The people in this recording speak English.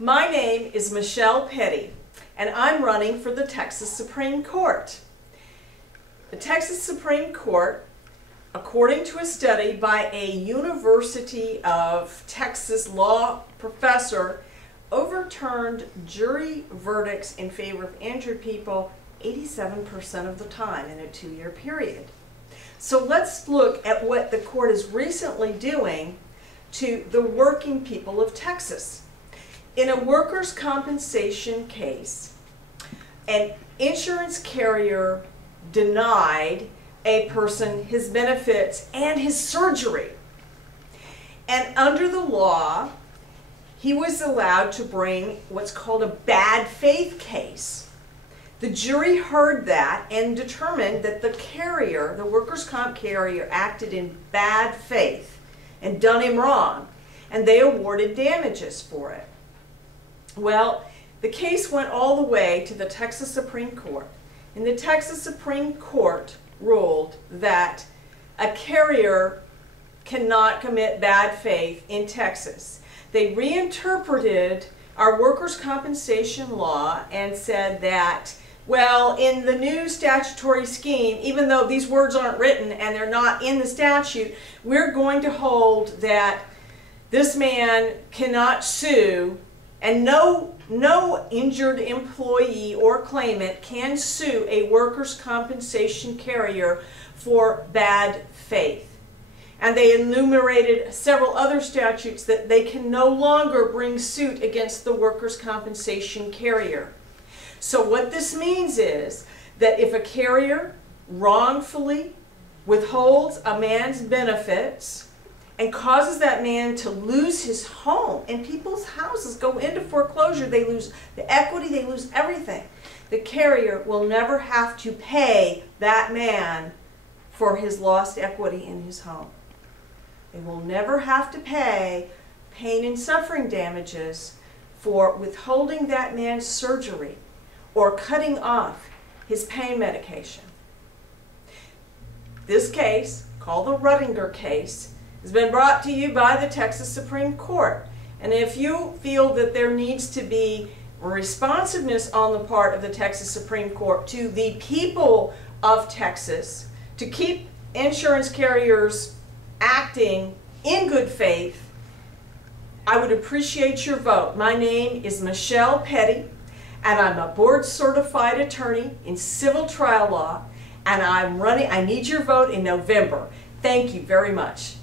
My name is Michele Petty, and I'm running for the Texas Supreme Court. The Texas Supreme Court, according to a study by a University of Texas law professor, overturned jury verdicts in favor of injured people 87% of the time in a 2-year period. So let's look at what the court is recently doing to the working people of Texas. In a workers' compensation case, an insurance carrier denied a person his benefits and his surgery. And under the law, he was allowed to bring what's called a bad faith case. The jury heard that and determined that the carrier, the workers' comp carrier, acted in bad faith and done him wrong, and they awarded damages for it. Well, the case went all the way to the Texas Supreme Court, and the Texas Supreme Court ruled that a carrier cannot commit bad faith in Texas. They reinterpreted our workers' compensation law and said that, well, in the new statutory scheme, even though these words aren't written and they're not in the statute, we're going to hold that this man cannot sue, and no injured employee or claimant can sue a workers' compensation carrier for bad faith. And they enumerated several other statutes that they can no longer bring suit against the workers' compensation carrier. So what this means is that if a carrier wrongfully withholds a man's benefits and causes that man to lose his home, and people's houses go into foreclosure, they lose the equity, they lose everything, the carrier will never have to pay that man for his lost equity in his home. They will never have to pay pain and suffering damages for withholding that man's surgery or cutting off his pain medication. This case, called the Ruttinger case, has been brought to you by the Texas Supreme Court. And if you feel that there needs to be responsiveness on the part of the Texas Supreme Court to the people of Texas to keep insurance carriers acting in good faith, I would appreciate your vote. My name is Michele Petty, and I'm a board-certified attorney in civil trial law, and I need your vote in November. Thank you very much.